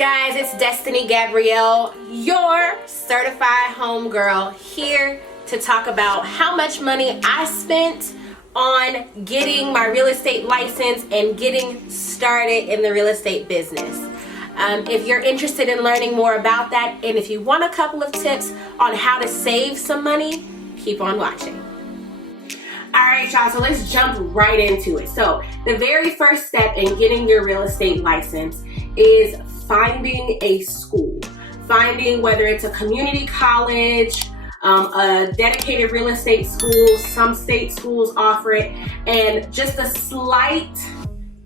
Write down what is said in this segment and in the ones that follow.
guys? It's Destinee Gabrielle, your certified homegirl, here to talk about how much money I spent on getting my real estate license and getting started in the real estate business. If you're interested in learning more about that, and if you want a couple of tips on how to save some money, keep on watching. All right, y'all, so let's jump right into it. So the very first step in getting your real estate license is finding a school. Finding whether it's a community college, a dedicated real estate school. Some state schools offer it. And just a slight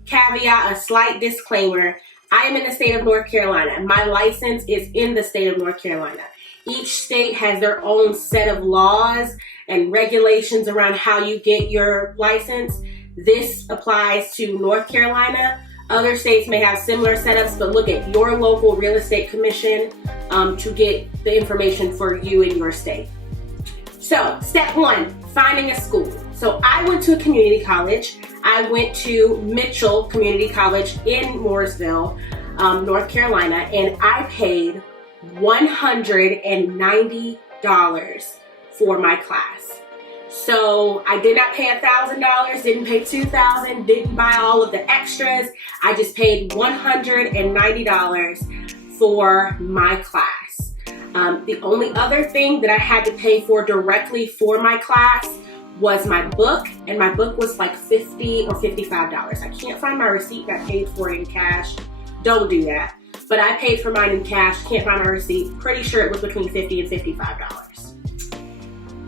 caveat, a slight disclaimer, I am in the state of North Carolina. My license is in the state of North Carolina. Each state has their own set of laws and regulations around how you get your license. This applies to North Carolina. Other states may have similar setups, but look at your local real estate commission to get the information for you in your state. So, step one, finding a school. So I went to a community college. I went to Mitchell Community College in Mooresville, North Carolina, and I paid $190 for my class. So I did not pay $1,000, didn't pay $2,000, didn't buy all of the extras. I just paid $190 for my class. The only other thing that I had to pay for directly for my class was my book, and my book was like $50 or $55. I can't find my receipt that I paid for it in cash. Don't do that. But I paid for mine in cash, can't find my receipt. Pretty sure it was between $50 and $55.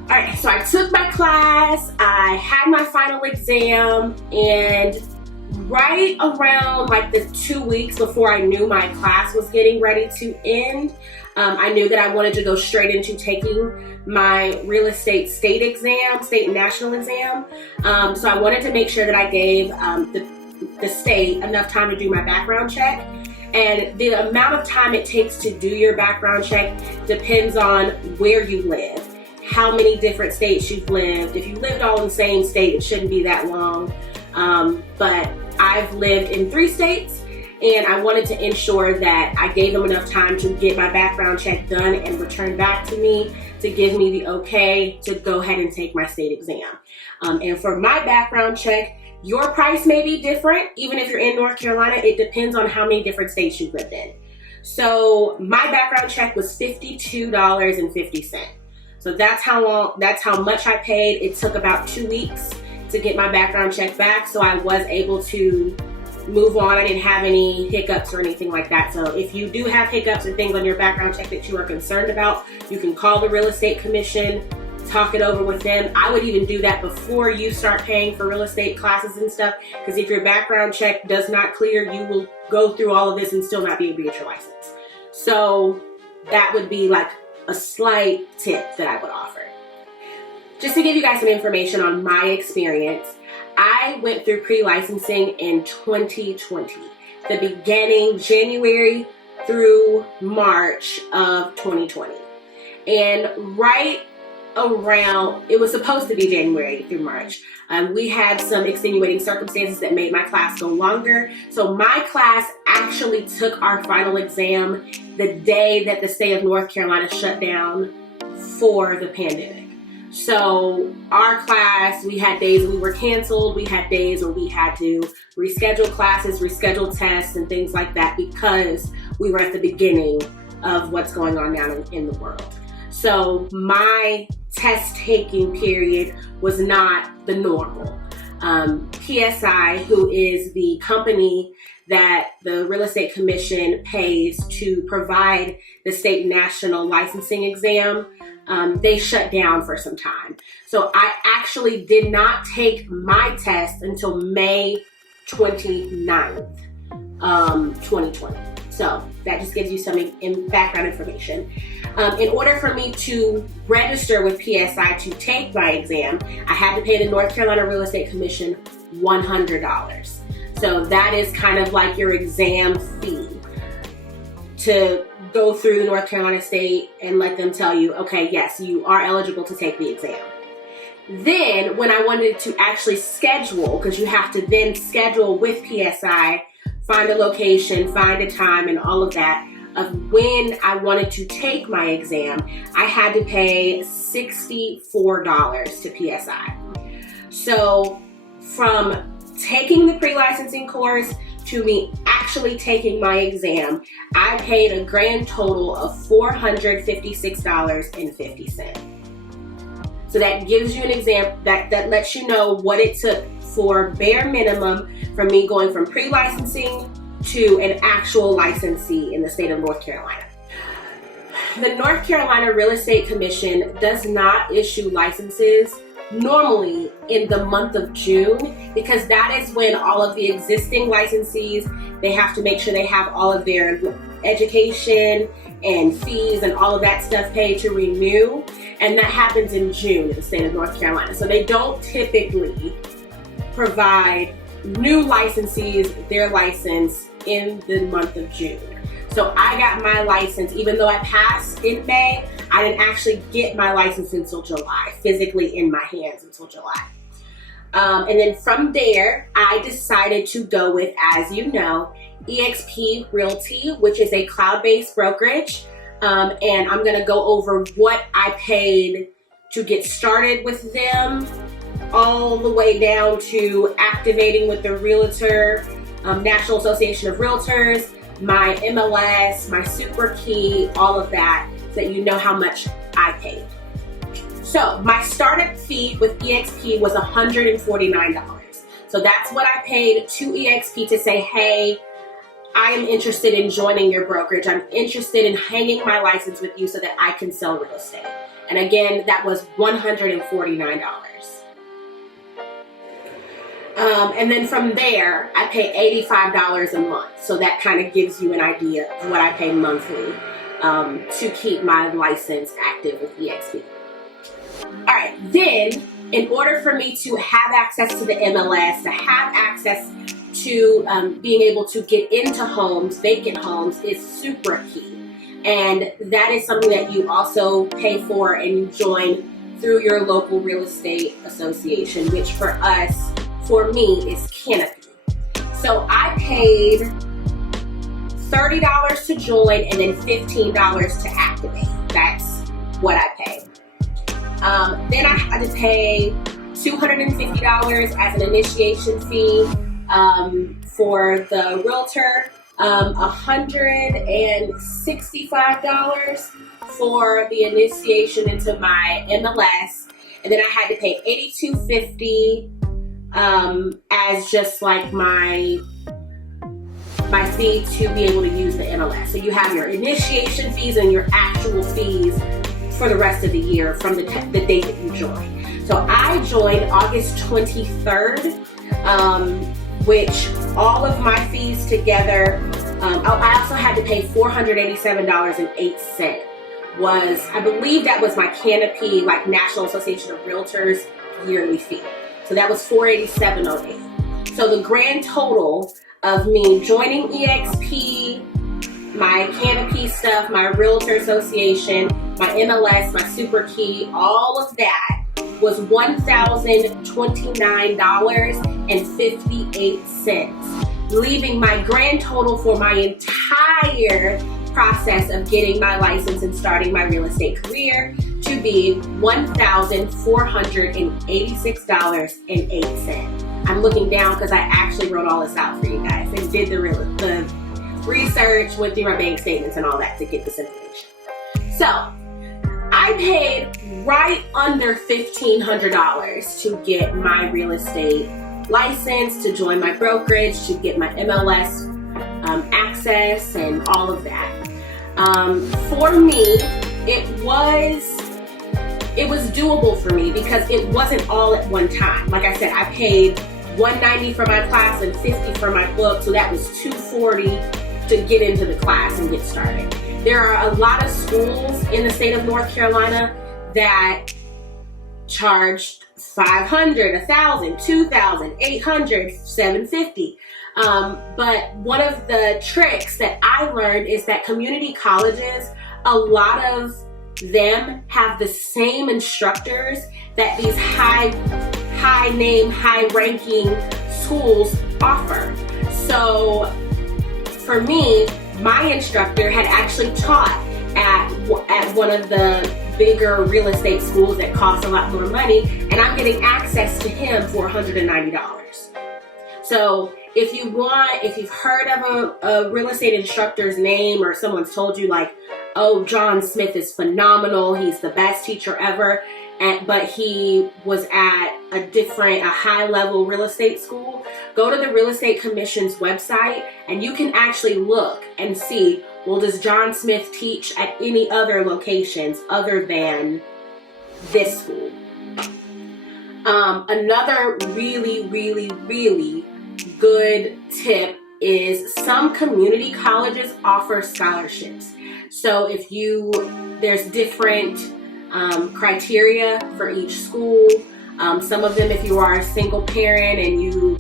All right, so I took my class, I had my final exam, and right around like the 2 weeks before I knew my class was getting ready to end, I knew that I wanted to go straight into taking my real estate state exam, state and national exam. So I wanted to make sure that I gave the state enough time to do my background check. And the amount of time it takes to do your background check depends on where you live, how many different states you've lived. If you lived all in the same state, it shouldn't be that long. But I've lived in 3 states, and I wanted to ensure that I gave them enough time to get my background check done and return back to me to give me the okay to go ahead and take my state exam. And for my background check, your price may be different. Even if you're in North Carolina, it depends on how many different states you've lived in. So my background check was $52.50. So that's how much I paid. It took about 2 weeks to get my background check back, so I was able to move on. I didn't have any hiccups or anything like that. So if you do have hiccups or things on your background check that you are concerned about, you can call the real estate commission, talk it over with them. I would even do that before you start paying for real estate classes and stuff, because if your background check does not clear, you will go through all of this and still not be able to get your license. So that would be like a slight tip that I would offer. Just to give you guys some information on my experience, I went through pre-licensing in 2020, the beginning, January through March of 2020. And right around, it was supposed to be January through March, we had some extenuating circumstances that made my class go longer. So my class actually took our final exam the day that the state of North Carolina shut down for the pandemic. So our class, we had days we were canceled, we had days where we had to reschedule classes, reschedule tests and things like that, because we were at the beginning of what's going on now in the world. So my test taking period was not the normal. PSI, who is the company that the Real Estate Commission pays to provide the state national licensing exam, they shut down for some time. So I actually did not take my test until May 29th, 2020. So that just gives you some background information. In order for me to register with PSI to take my exam, I had to pay the North Carolina Real Estate Commission $100. So that is kind of like your exam fee to go through the North Carolina state and let them tell you, okay, yes, you are eligible to take the exam. Then when I wanted to actually schedule, because you have to then schedule with PSI find a location, find a time, and all of that of when I wanted to take my exam, I had to pay $64 to PSI. So from taking the pre-licensing course to me actually taking my exam, I paid a grand total of $456.50. So that gives you an example, that lets you know what it took for bare minimum from me going from pre-licensing to an actual licensee in the state of North Carolina. The North Carolina Real Estate Commission does not issue licenses normally in the month of June, because that is when all of the existing licensees, they have to make sure they have all of their education and fees and all of that stuff paid to renew, and that happens in June in the state of North Carolina. So they don't typically provide new licensees their license in the month of June. So I got my license, even though I passed in May, I didn't actually get my license until July, physically in my hands until July. And then from there, I decided to go with, as you know, Exp Realty, which is a cloud-based brokerage. And I'm gonna go over what I paid to get started with them, all the way down to activating with the Realtor, National Association of Realtors, my MLS, my Super Key, all of that, so that you know how much I paid. So my startup fee with EXP was $149. So that's what I paid to EXP to say, hey, I am interested in joining your brokerage. I'm interested in hanging my license with you so that I can sell real estate. And again, that was $149. And then from there, I pay $85 a month. So that kind of gives you an idea of what I pay monthly to keep my license active with EXP. All right, then in order for me to have access to the MLS, to have access to being able to get into homes, vacant homes, is Super Key. And that is something that you also pay for and you join through your local real estate association, which for us, for me, is Canopy. So I paid $30 to join and then $15 to activate. That's what I paid. Then I had to pay $250 as an initiation fee for the Realtor, $165 for the initiation into my MLS, and then I had to pay $82.50 as just like my fee to be able to use the MLS. So you have your initiation fees and your actual fees for the rest of the year from the date that you join. So I joined August 23rd, which all of my fees together, I also had to pay $487.08. I believe that was my Canopy, like National Association of Realtors yearly fee. So that was $487.08. So the grand total of me joining EXP, my Canopy stuff, my Realtor Association, my MLS, my Super Key, all of that was $1,029.58, leaving my grand total for my entire process of getting my license and starting my real estate career to be $1,486.08. I'm looking down because I actually wrote all this out for you guys and did the research, went through my bank statements and all that to get this information. So I paid right under $1,500 to get my real estate license, to join my brokerage, to get my MLS access and all of that. For me, it was doable for me because it wasn't all at one time. Like I said, I paid $190 for my class and $50 for my book, so that was $240 to get into the class and get started. There are a lot of schools in the state of North Carolina that charged $500, $1,000, $2,000, $800, $750. But one of the tricks that I learned is that community colleges, a lot of them have the same instructors that these high name, high ranking schools offer. So for me, my instructor had actually taught at one of the bigger real estate schools that cost a lot more money, and I'm getting access to him for $190. So if you've heard of a real estate instructor's name, or someone's told you like, oh, John Smith is phenomenal, he's the best teacher ever, but he was at a high-level real estate school, go to the Real Estate Commission's website and you can actually look and see, well, does John Smith teach at any other locations other than this school? Another really, really, really good tip is some community colleges offer scholarships. So there's different criteria for each school. Some of them, if you are a single parent and you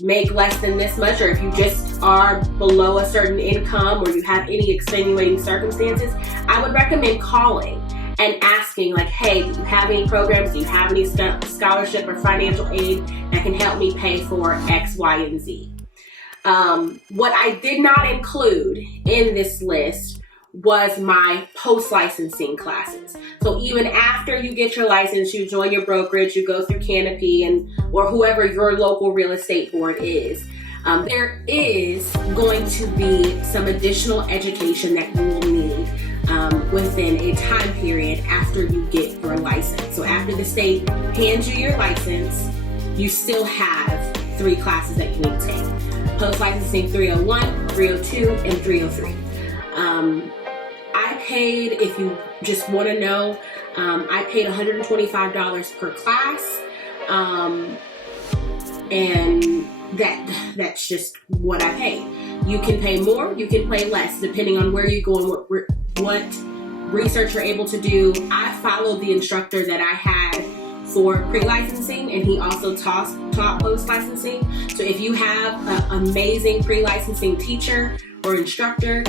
make less than this much, or if you just are below a certain income, or you have any extenuating circumstances, I would recommend calling and asking like, hey, do you have any programs? Do you have any scholarship or financial aid that can help me pay for X, Y, and Z? What I did not include in this list was my post-licensing classes. So even after you get your license, you join your brokerage, you go through Canopy or whoever your local real estate board is, there is going to be some additional education that you will need within a time period after you get your license. So after the state hands you your license, you still have 3 classes that you need to take. Post-licensing 301, 302, and 303. I paid, if you just want to know, I paid $125 per class, and that's just what I paid. You can pay more, you can pay less, depending on where you go and what research you're able to do. I followed the instructor that I had for pre-licensing, and he also taught post-licensing. So if you have an amazing pre-licensing teacher or instructor,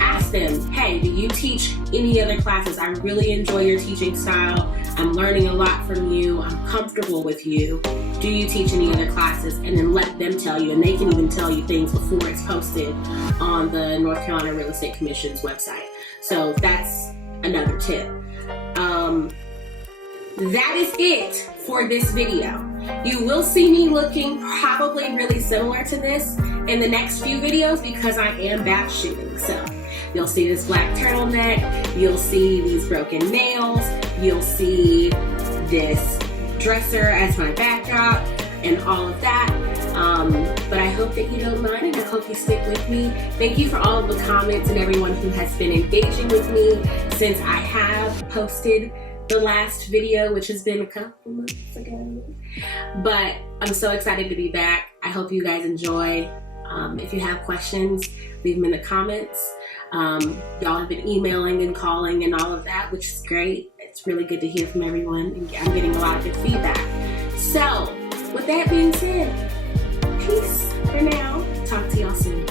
ask them, hey, do you teach any other classes? I really enjoy your teaching style. I'm learning a lot from you. I'm comfortable with you. Do you teach any other classes? And then let them tell you, and they can even tell you things before it's posted on the North Carolina Real Estate Commission's website. So that's another tip. That is it for this video. You will see me looking probably really similar to this in the next few videos because I am batch shooting. So you'll see this black turtleneck, you'll see these broken nails, you'll see this dresser as my backdrop and all of that. But I hope that you don't mind, and I hope you stick with me. Thank you for all of the comments and everyone who has been engaging with me since I have posted the last video, which has been a couple months ago. But I'm so excited to be back. I hope you guys enjoy. If you have questions, leave them in the comments. Y'all have been emailing and calling and all of that, which is great. It's really good to hear from everyone, and I'm getting a lot of good feedback. So with that being said, peace for now. Talk to y'all soon.